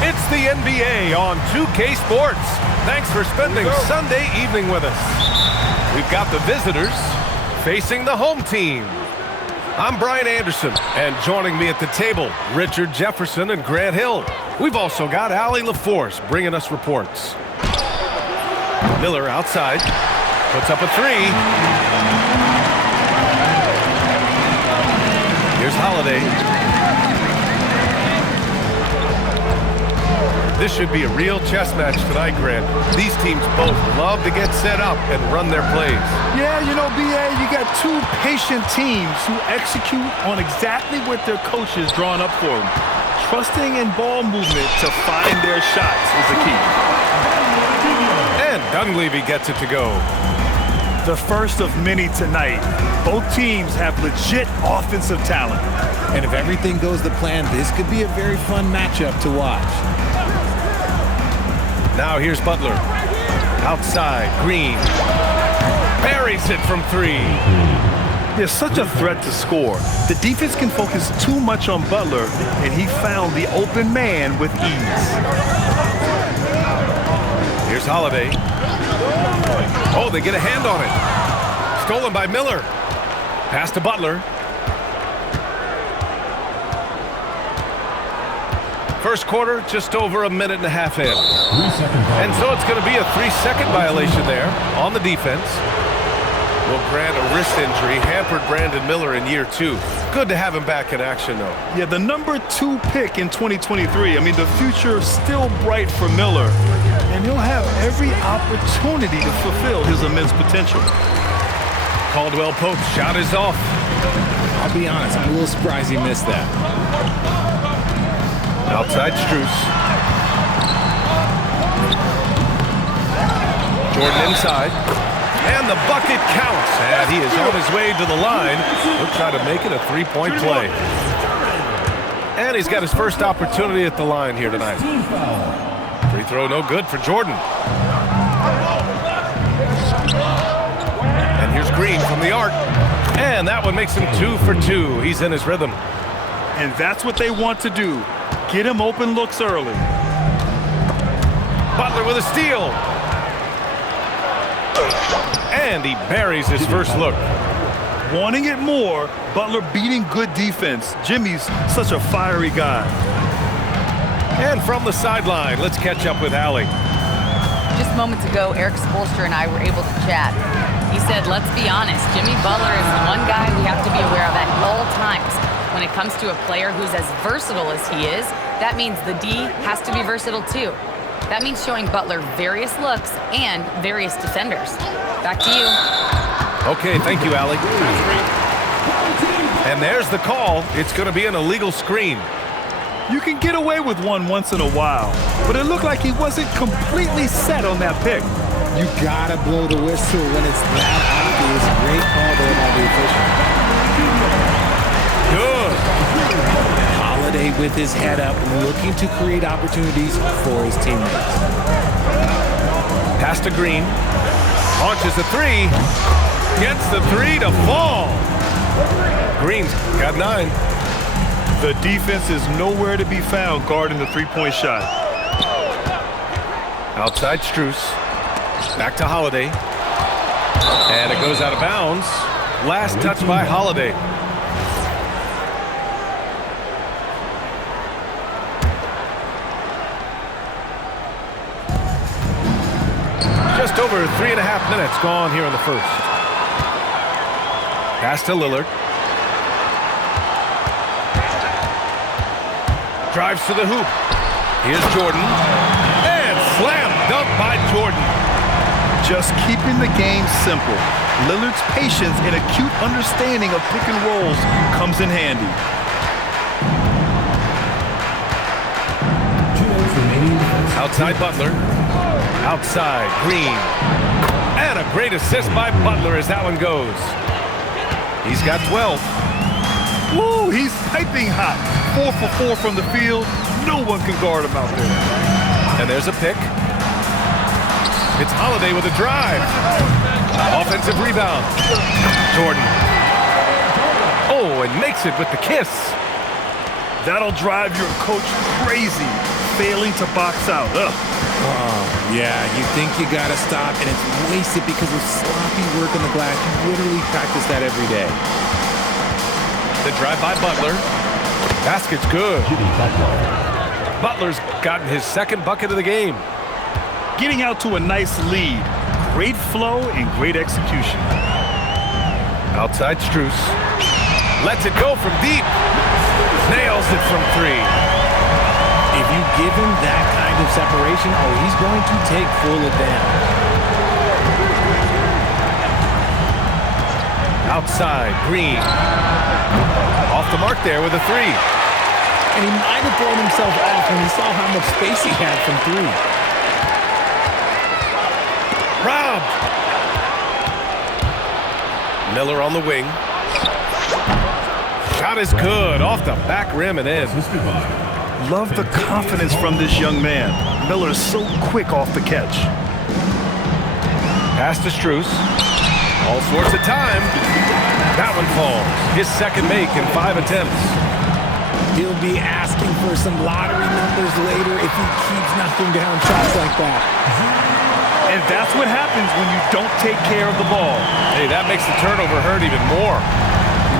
It's the NBA on 2K Sports. Thanks for spending Sunday evening with us. We've got the visitors facing the home team. I'm Brian Anderson, and joining me at the table, Richard Jefferson and Grant Hill. We've also got Allie LaForce bringing us reports. Miller outside, puts up a three. Here's Holiday. This should be a real chess match tonight, Grant. These teams both love to get set up and run their plays. Yeah, you know, B.A., you got two patient teams who execute on exactly what their coach is drawing up for them. Trusting in ball movement to find their shots is the key. And Dunleavy gets it to go. The first of many tonight. Both teams have legit offensive talent. And if everything goes to plan, this could be a very fun matchup to watch. Now here's Butler. Outside, Green. Buries it from three. There's such a threat to score. The defense can focus too much on Butler, and he found the open man with ease. Here's Holiday. Oh, they get a hand on it. Stolen by Miller. Pass to Butler. First quarter, just over a minute and a half in. And so it's going to be a 3-second violation there on the defense. Will grant a wrist injury, hampered Brandon Miller in year 2. Good to have him back in action, though. Yeah, the number 2 pick in 2023. I mean, the future still bright for Miller. And he'll have every opportunity to fulfill his immense potential. Caldwell Pope's shot is off. I'll be honest, I'm a little surprised he missed that. Outside Strus. Jordan inside. And the bucket counts. And he is on his way to the line. He'll try to make it a 3-point play. And he's got his first opportunity at the line here tonight. Free throw no good for Jordan. And here's Green from the arc. And that one makes him 2 for 2. He's in his rhythm. And that's what they want to do. Get him open looks early. Butler with a steal. And he buries his first look. Wanting it more, Butler beating good defense. Jimmy's such a fiery guy. And from the sideline, let's catch up with Allie. Just moments ago, Eric Spoelstra and I were able to chat. He said, let's be honest, Jimmy Butler is the one guy we have to be aware of at all times. When it comes to a player who's as versatile as he is, that means the D has to be versatile too. That means showing Butler various looks and various defenders. Back to you. Okay, thank you, Allie. And there's the call. It's going to be an illegal screen. You can get away with one once in a while, but it looked like he wasn't completely set on that pick. You gotta blow the whistle when it's that obvious. Great call there by the official. Good. Holiday with his head up, looking to create opportunities for his teammates. Pass to Green. Launches a three. Gets the three to fall. Green's got 9. The defense is nowhere to be found guarding the three-point shot. Outside Strus. Back to Holiday. And it goes out of bounds. Last touch by Holiday. Just over 3.5 minutes gone here in the first. Pass to Lillard. Drives to the hoop. Here's Jordan. And by Jordan. Just keeping the game simple. Lillard's patience and acute understanding of pick and rolls comes in handy. Outside Butler. Outside Green. And a great assist by Butler as that one goes. He's got 12. Woo, he's piping hot. 4 for 4 from the field. No one can guard him out there. And there's a pick. It's Holiday with a drive. Offensive rebound. Jordan. Oh, and makes it with the kiss. That'll drive your coach crazy, failing to box out. Ugh. Oh, yeah, you think you got to stop, and it's wasted because of sloppy work on the glass. You literally practice that every day. The drive by Butler. Basket's good. Butler's gotten his second bucket of the game. Getting out to a nice lead. Great flow and great execution. Outside Strus. Lets it go from deep. Nails it from 3. If you give him that kind of separation, oh, he's going to take full advantage. Outside, Green. Off the mark there with a 3. And he might have thrown himself off when he saw how much space he had from 3. Robbed. Miller on the wing. Shot is good. Off the back rim and in. Love the confidence from this young man. Miller is so quick off the catch. Pass to Strus. All sorts of time. That one falls. His second make in 5 attempts. He'll be asking for some lottery numbers later if he keeps knocking down shots like that. And that's what happens when you don't take care of the ball. Hey, that makes the turnover hurt even more.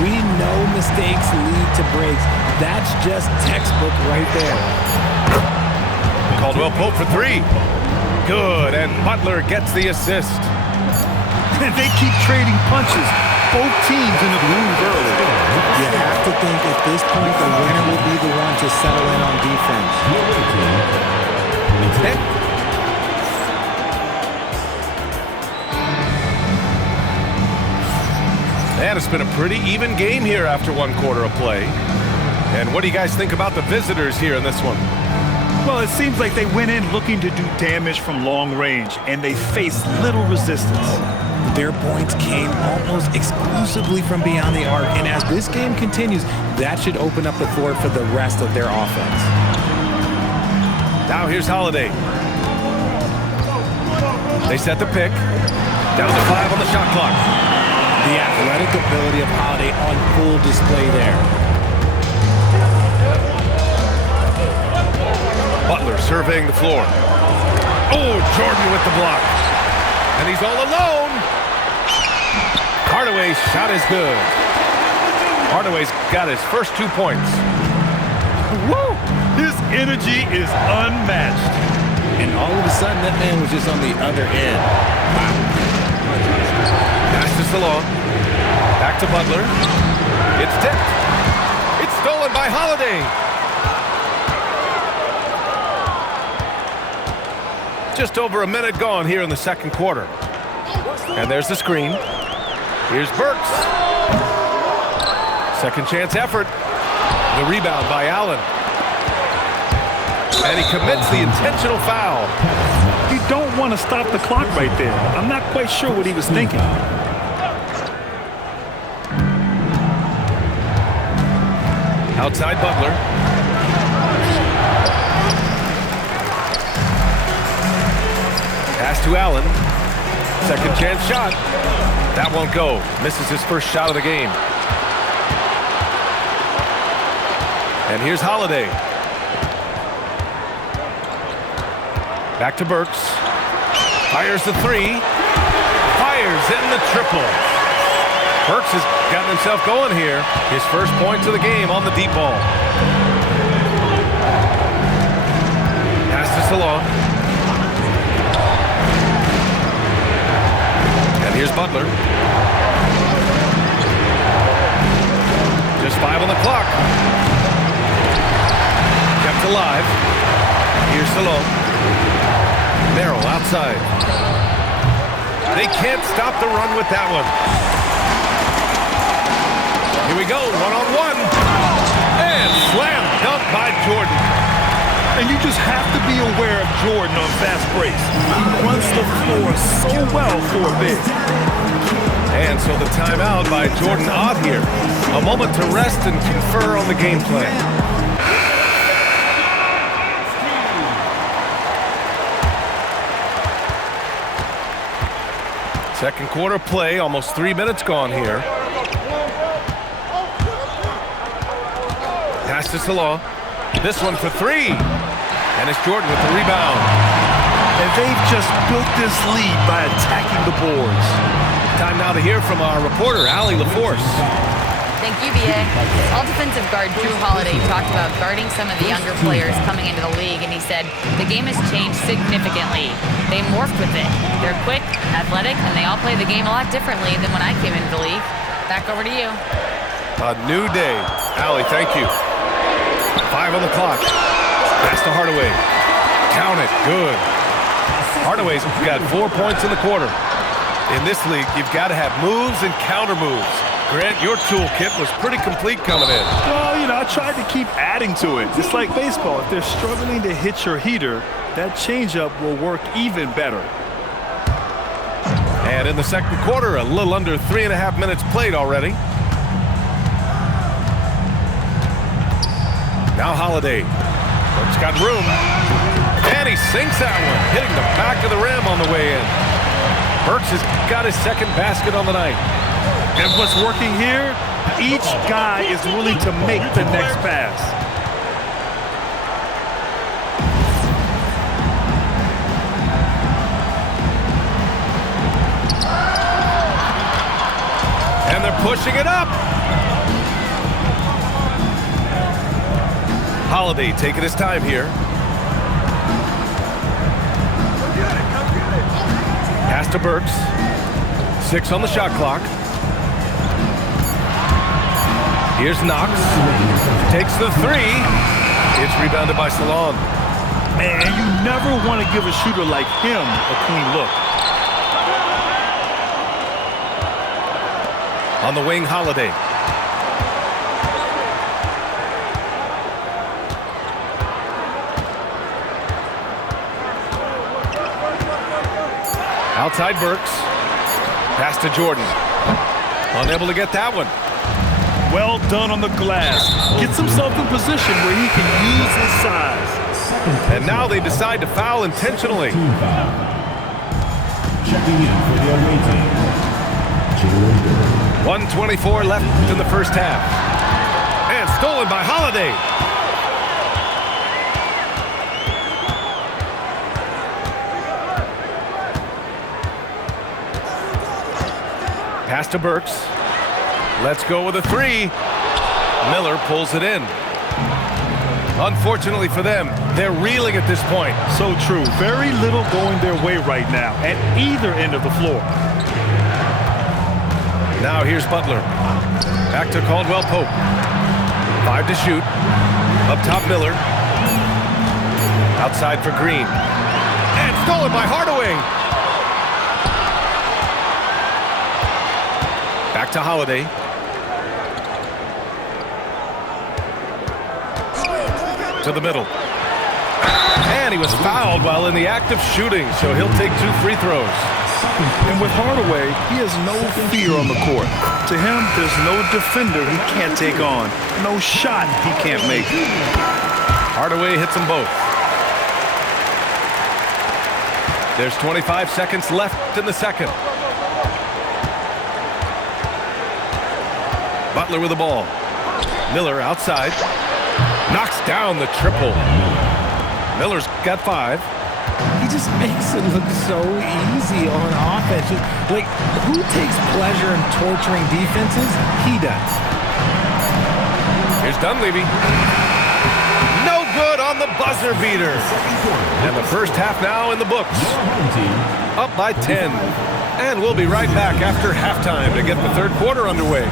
We know mistakes lead to breaks. That's just textbook right there. Caldwell Pope for 3. Good, and Butler gets the assist. And they keep trading punches. Both teams in the groove early. You have to think at this point the winner will be the one to settle in on defense. And it's been a pretty even game here after 1 quarter of play. And what do you guys think about the visitors here in this one? Well, it seems like they went in looking to do damage from long range, and they faced little resistance. Their points came almost exclusively from beyond the arc, and as this game continues, that should open up the floor for the rest of their offense. Now here's Holiday. They set the pick. Down to 5 on the shot clock. The athletic ability of Holiday on full display there. Butler surveying the floor. Oh, Jordan with the block. And he's all alone. Hardaway's shot is good. Hardaway's got his first 2 points. Woo! His energy is unmatched. And all of a sudden, that man was just on the other end. Wow. Pass to Salon. Back to Butler. It's tipped. It's stolen by Holiday. Just over a minute gone here in the second quarter. And there's the screen. Here's Burks. Second chance effort. The rebound by Allen. And he commits the intentional foul. You don't want to stop the clock right there. I'm not quite sure what he was thinking. Outside Butler. Pass to Allen. Second chance shot. That won't go. Misses his first shot of the game. And here's Holiday. Back to Burks. Fires the 3. Fires in the triple. Burks has gotten himself going here. His first points of the game on the deep ball. Pass to Salon. And here's Butler. Just 5 on the clock. Kept alive. Here's Salon. Merrill outside. They can't stop the run with that one. Here we go, one-on-one. And slam dunk by Jordan. And you just have to be aware of Jordan on fast breaks. He runs the floor so well for a big. And so the timeout by Jordan Ott here. A moment to rest and confer on the game plan. Second quarter play, almost 3 minutes gone here. Pass to Salah. This one for three. And it's Jordan with the rebound. And they've just built this lead by attacking the boards. Time now to hear from our reporter, Allie LaForce. Thank you, B.A. All defensive guard Drew Holiday talked about guarding some of the younger players coming into the league, and he said the game has changed significantly. They morphed with it. They're quick, athletic, and they all play the game a lot differently than when I came into the league. Back over to you. A new day. Allie, thank you. 5 on the clock. Pass to Hardaway. Count it. Good. Hardaway's got 4 points in the quarter. In this league, you've got to have moves and counter moves. Grant, your toolkit was pretty complete coming in. Well, you know, I tried to keep adding to it. It's like baseball. If they're struggling to hit your heater, that changeup will work even better. And in the second quarter, a little under 3.5 minutes played already. Now Holiday. Burks got room. And he sinks that one, hitting the back of the rim on the way in. Burks has got his second basket on the night. And what's working here, each guy is willing to make the next pass. And they're pushing it up. Holiday taking his time here. Pass to Burks. 6 on the shot clock. Here's Knox. Takes the three. It's rebounded by Salon. Man, you never want to give a shooter like him a clean look. On the wing, Holiday. Outside Burks. Pass to Jordan. Unable to get that one. Well done on the glass. Gets himself in position where he can use his size. And now they decide to foul intentionally. Checking in for the away team, Jordan. 1:24 left in the first half. And stolen by Holiday. Pass to Burks. Let's go with a three. Miller pulls it in. Unfortunately for them, they're reeling at this point. So true. Very little going their way right now at either end of the floor. Now here's Butler. Back to Caldwell Pope. 5 to shoot. Up top Miller. Outside for Green. And stolen by Hardaway. Back to Holiday. To the middle. And he was fouled while in the act of shooting, so he'll take 2 free throws. And with Hardaway, he has no fear on the court. To him, there's no defender he can't take on. No shot he can't make. Hardaway hits them both. There's 25 seconds left in the second. Butler with the ball. Miller outside. Knocks down the triple. Miller's got 5. He just makes it look so easy on offense. Like, who takes pleasure in torturing defenses? He does. Here's Dunleavy. No good on the buzzer beater. And the first half now in the books. Up by 10. And we'll be right back after halftime to get the third quarter underway.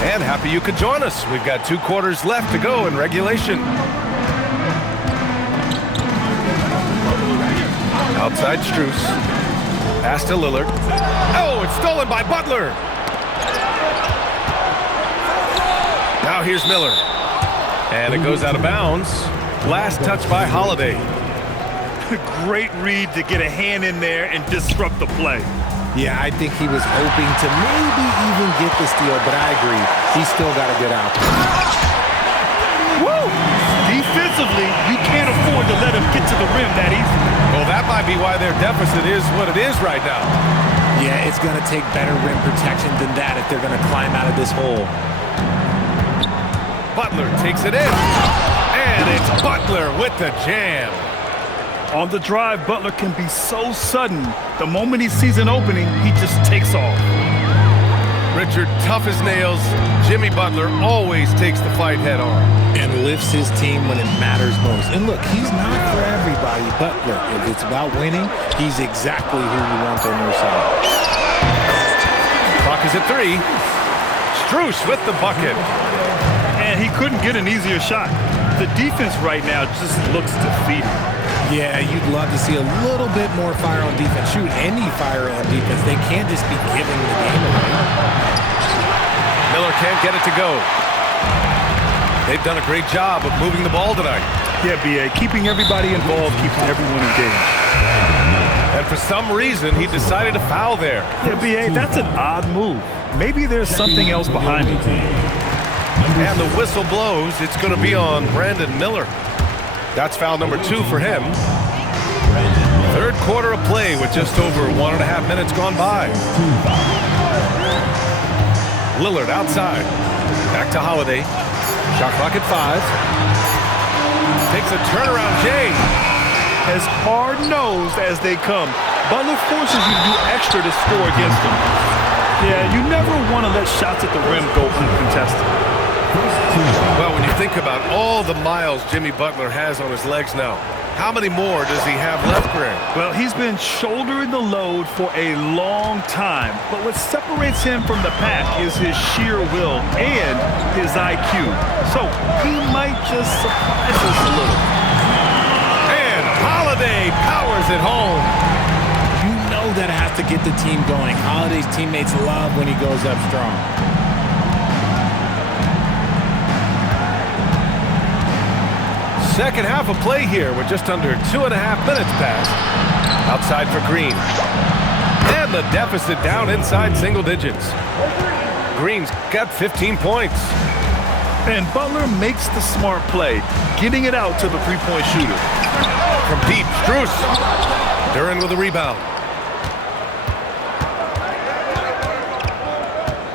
And happy you could join us. We've got 2 quarters left to go in regulation. Outside Strus. Pass to Lillard. Oh, it's stolen by Butler. Now here's Miller. And it goes out of bounds. Last touch by Holiday. Great read to get a hand in there and disrupt the play. Yeah, I think he was hoping to maybe even get the steal, but I agree. He's still got a good output. Woo! Defensively, you can't afford to let him get to the rim that easy. Well, that might be why their deficit is what it is right now. Yeah, it's going to take better rim protection than that if they're going to climb out of this hole. Butler takes it in. And it's Butler with the jam. On the drive, Butler can be so sudden. The moment he sees an opening, he just takes off. Richard, tough as nails, Jimmy Butler always takes the fight head on. And lifts his team when it matters most. And look, he's not for everybody, but look, if it's about winning, he's exactly who you want on your side. Clock is at 3. Strus with the bucket. And he couldn't get an easier shot. The defense right now just looks defeated. Yeah, you'd love to see a little bit more fire on defense. Shoot, any fire on defense. They can't just be giving the game away. Miller can't get it to go. They've done a great job of moving the ball tonight. Yeah, B.A., keeping everybody involved keeps everyone engaged. And for some reason, he decided to foul there. Yeah, B.A., that's an odd move. Maybe there's something else behind it. And the whistle blows. It's going to be on Brandon Miller. That's foul number 2 for him. Third quarter of play with just over 1.5 minutes gone by. Lillard outside. Back to Holiday. Shot clock at 5. Takes a turnaround, Jay. As hard-nosed as they come, Butler forces you to do extra to score against them. Yeah, you never want to let shots at the rim go uncontested. Well, when you think about all the miles Jimmy Butler has on his legs now, how many more does he have left, Greg? Well, he's been shouldering the load for a long time, but what separates him from the pack is his sheer will and his IQ. So he might just surprise us a little. And Holiday powers it home. You know that has to get the team going. Holiday's teammates love when he goes up strong. Second half of play here with just under 2.5 minutes passed. Outside for Green. And the deficit down inside single digits. Green's got 15 points. And Butler makes the smart play, getting it out to the three-point shooter. From deep, Strus. Duren with a rebound.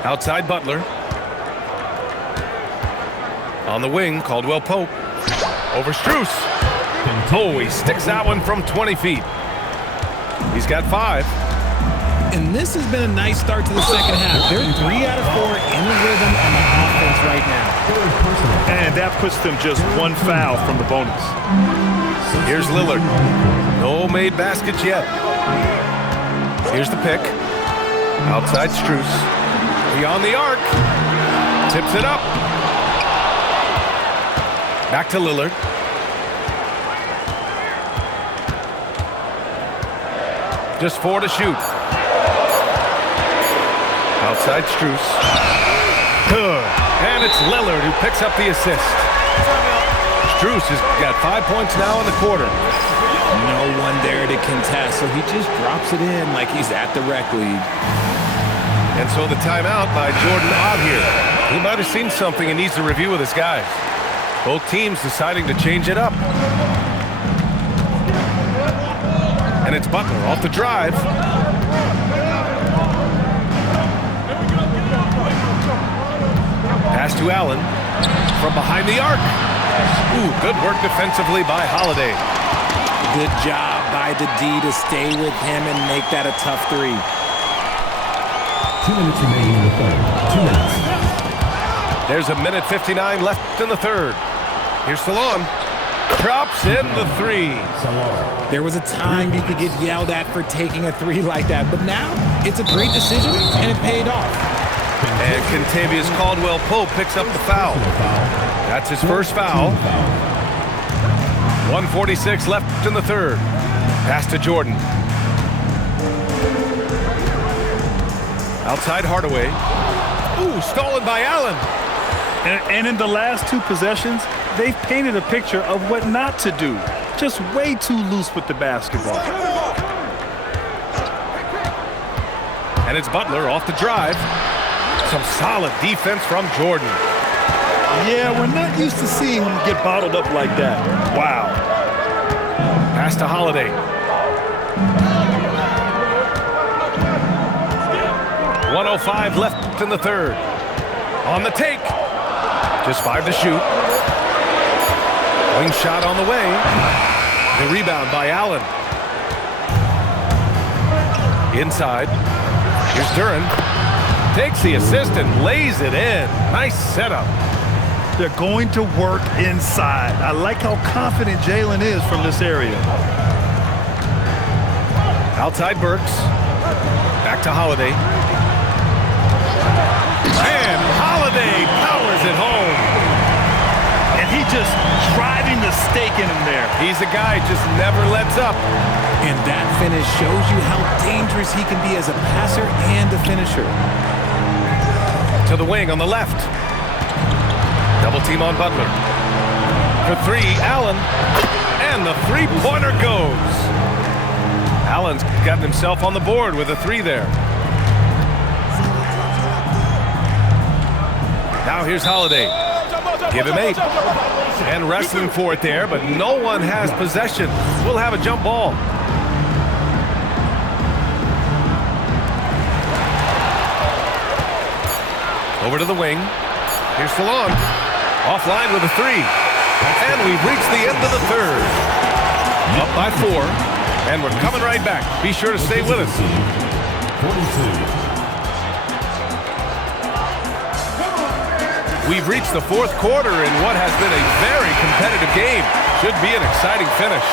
Outside Butler. On the wing, Caldwell Pope. Over Strus. Oh, he sticks that one from 20 feet. He's got 5. And this has been a nice start to the second half. They're 3 out of 4 in the rhythm on the offense right now. And that puts them just 1 foul from the bonus. Here's Lillard. No made baskets yet. Here's the pick. Outside Strus. Beyond the arc. Tips it up. Back to Lillard. Just 4 to shoot. Outside Strus. Good. And it's Lillard who picks up the assist. Strus has got 5 points now in the quarter. No one there to contest, so he just drops it in like he's at the rec league. And so the timeout by Jordan Ott here. He might have seen something and needs to review with his guys. Both teams deciding to change it up. And it's Butler off the drive. Pass to Allen. From behind the arc. Ooh, good work defensively by Holiday. Good job by the D to stay with him and make that a tough 3. 2 minutes remaining in the third. 2 minutes. There's a minute 59 left in the third. Here's Salon. Drops in the 3. There was a time you could get yelled at for taking a 3 like that, but now it's a great decision and it paid off. And Kentavious Caldwell-Pope picks up the foul. That's his first foul. 1:46 left in the third. Pass to Jordan. Outside Hardaway. Ooh, stolen by Allen. And in the last 2 possessions, they've painted a picture of what not to do. Just way too loose with the basketball. And it's Butler off the drive. Some solid defense from Jordan. Yeah, we're not used to seeing him get bottled up like that. Wow. Pass to Holiday. .105 left in the third. On the take. Just 5 to shoot. Wing shot on the way. The rebound by Allen. Inside. Here's Duren. Takes the assist and lays it in. Nice setup. They're going to work inside. I like how confident Jalen is from this area. Outside Burks. Back to Holiday. And Holiday powers it home. And he just driving the stake in him there. He's a guy who just never lets up. And that finish shows you how dangerous he can be as a passer and a finisher. To the wing on the left. Double team on Butler. For 3, Allen. And the three-pointer goes. Allen's gotten himself on the board with a 3 there. Now here's Holiday. Give him 8. And wrestling for it there, but no one has possession. We'll have a jump ball. Over to the wing. Here's Fallon. Offline with a 3. And we've reached the end of the third. Up by 4. And we're coming right back. Be sure to stay with us. 42. We've reached the 4th quarter in what has been a very competitive game. Should be an exciting finish.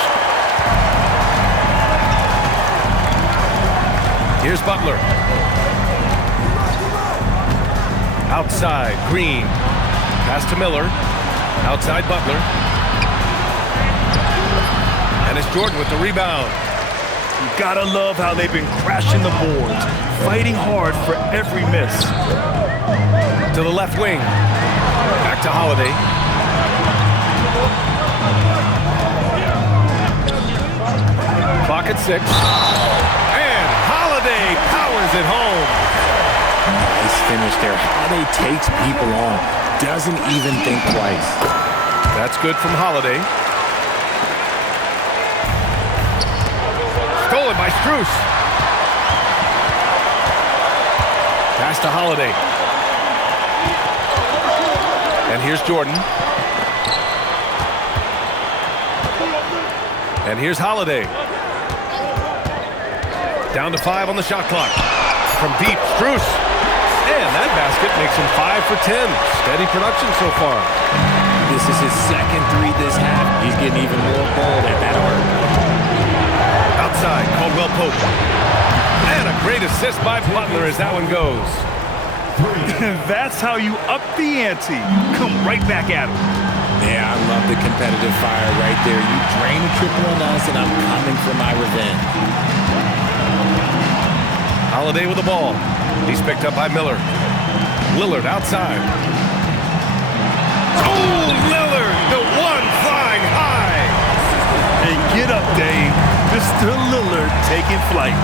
Here's Butler. Outside, Green. Pass to Miller. Outside Butler. And it's Jordan with the rebound. You gotta love how they've been crashing the boards, fighting hard for every miss. To the left wing. Back to Holiday. Clock at 6. And Holiday powers it home. Nice finish there. Holiday takes people on. Doesn't even think twice. That's good from Holiday. Stolen by Strus. Pass to Holiday. And here's Jordan. And here's Holiday. Down to 5 on the shot clock. From deep, Strus. And that basket makes him 5 for 10. Steady production so far. This is his second 3 this half. He's getting even more bold at that arc. Outside, Caldwell Pope. And a great assist by Butler as that one goes. That's how you up the ante. Come right back at him. Yeah, I love the competitive fire right there. You drain a triple on us, and I'm coming for my revenge. Holiday with the ball. He's picked up by Miller. Lillard outside. Oh, Lillard, the one flying high. Hey, get up, Dave. Mr. Lillard taking flight.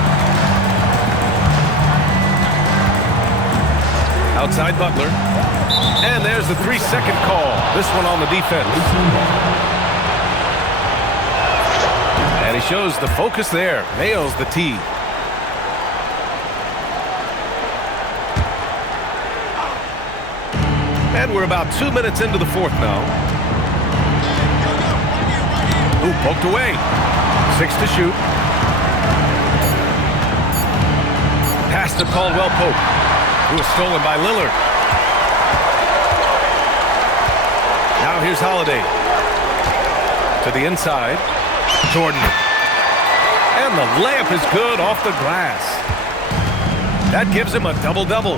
Outside Butler. And there's the 3-second call. This one on the defense. And he shows the focus there. Nails the tee. And we're about 2 minutes into the 4th now. Ooh, poked away. 6 to shoot. Pass to Caldwell Pope. Who was stolen by Lillard. Now here's Holiday. To the inside. Jordan. And the layup is good off the glass. That gives him a double-double.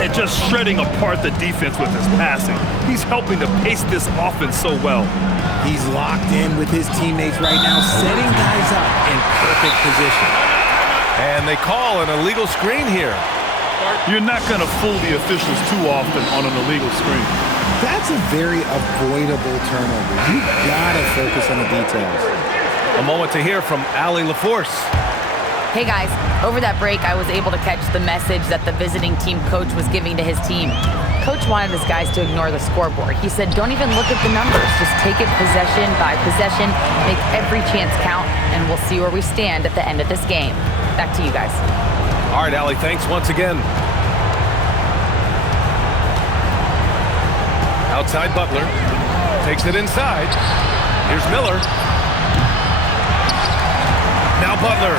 And just shredding apart the defense with his passing. He's helping to pace this offense so well. He's locked in with his teammates right now, setting guys up in perfect position. And they call an illegal screen here. You're not going to fool the officials too often on an illegal screen. That's a very avoidable turnover. You gotta focus on the details. A moment to hear from Allie LaForce. Hey guys, over that break, I was able to catch the message that the visiting team coach was giving to his team. Coach wanted his guys to ignore the scoreboard. He said, don't even look at the numbers. Just take it possession by possession, make every chance count, and we'll see where we stand at the end of this game. Back to you guys. All right, Allie, thanks once again. Outside Butler. Takes it inside. Here's Miller. Now Butler.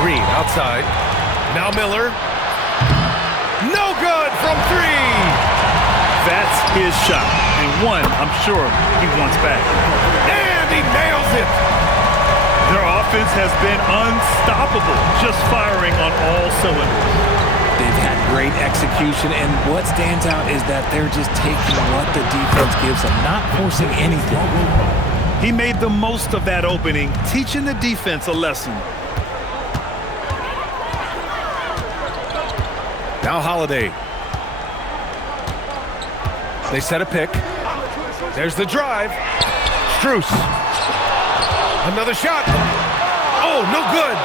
Green outside. Now Miller. No good from three. That's his shot. And one, I'm sure he wants back. And he nails it. Their offense has been unstoppable, just firing on all cylinders. They've had great execution, and what stands out is that they're just taking what the defense gives them, not forcing anything. He made the most of that opening, teaching the defense a lesson. Now Holiday. They set a pick. There's the drive. Strus. Another shot. Oh, no good.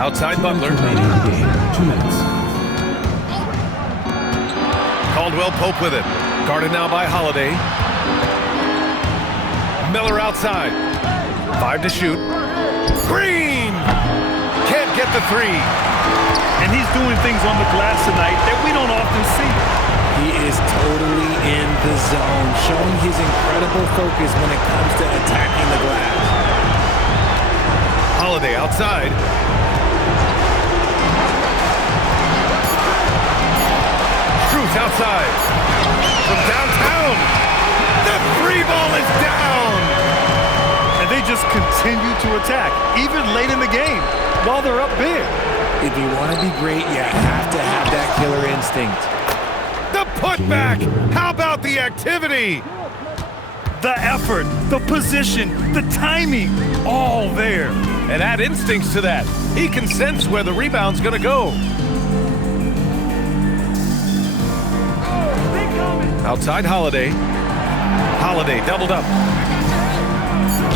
Outside Butler. 2 minutes. Caldwell Pope with it. Guarded now by Holiday. Miller outside. 5 to shoot. Green! Can't get the three. And he's doing things on the glass tonight that we don't often see. He is totally in the zone, showing his incredible focus when it comes to attacking the glass. Holiday outside. Strus outside. From downtown. The three ball is down. And they just continue to attack, even late in the game, while they're up big. If you want to be great, you have to have that killer instinct. The putback. How about the activity? The effort, the position, the timing, all there. And add instincts to that. He can sense where the rebound's going to go. Outside Holiday. Holiday doubled up.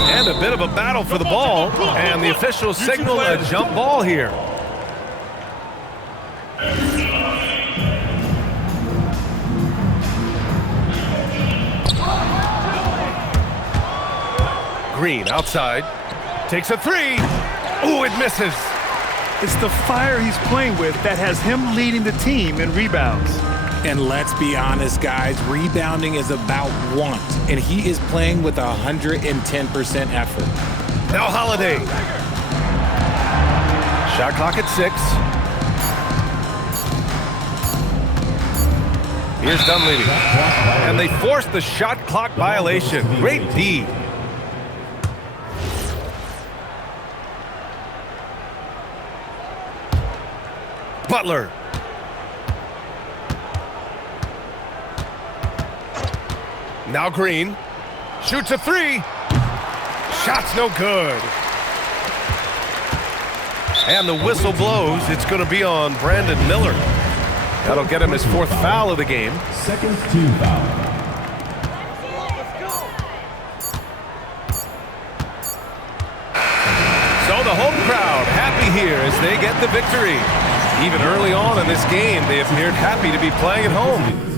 And a bit of a battle for the ball. And the officials signal a jump ball here. Green outside. Takes a three. Ooh, it misses. It's the fire he's playing with that has him leading the team in rebounds. And let's be honest, guys, rebounding is about want, and he is playing with 110% effort. Now Holiday. Shot clock at 6. Here's Dunleavy. And they forced the shot clock violation. Great D. Butler. Now Green. Shoots a three. Shot's no good. And the whistle blows. It's going to be on Brandon Miller. That'll get him his 4th foul of the game. Second team foul. So the home crowd happy here as they get the victory. Even early on in this game, they appeared happy to be playing at home.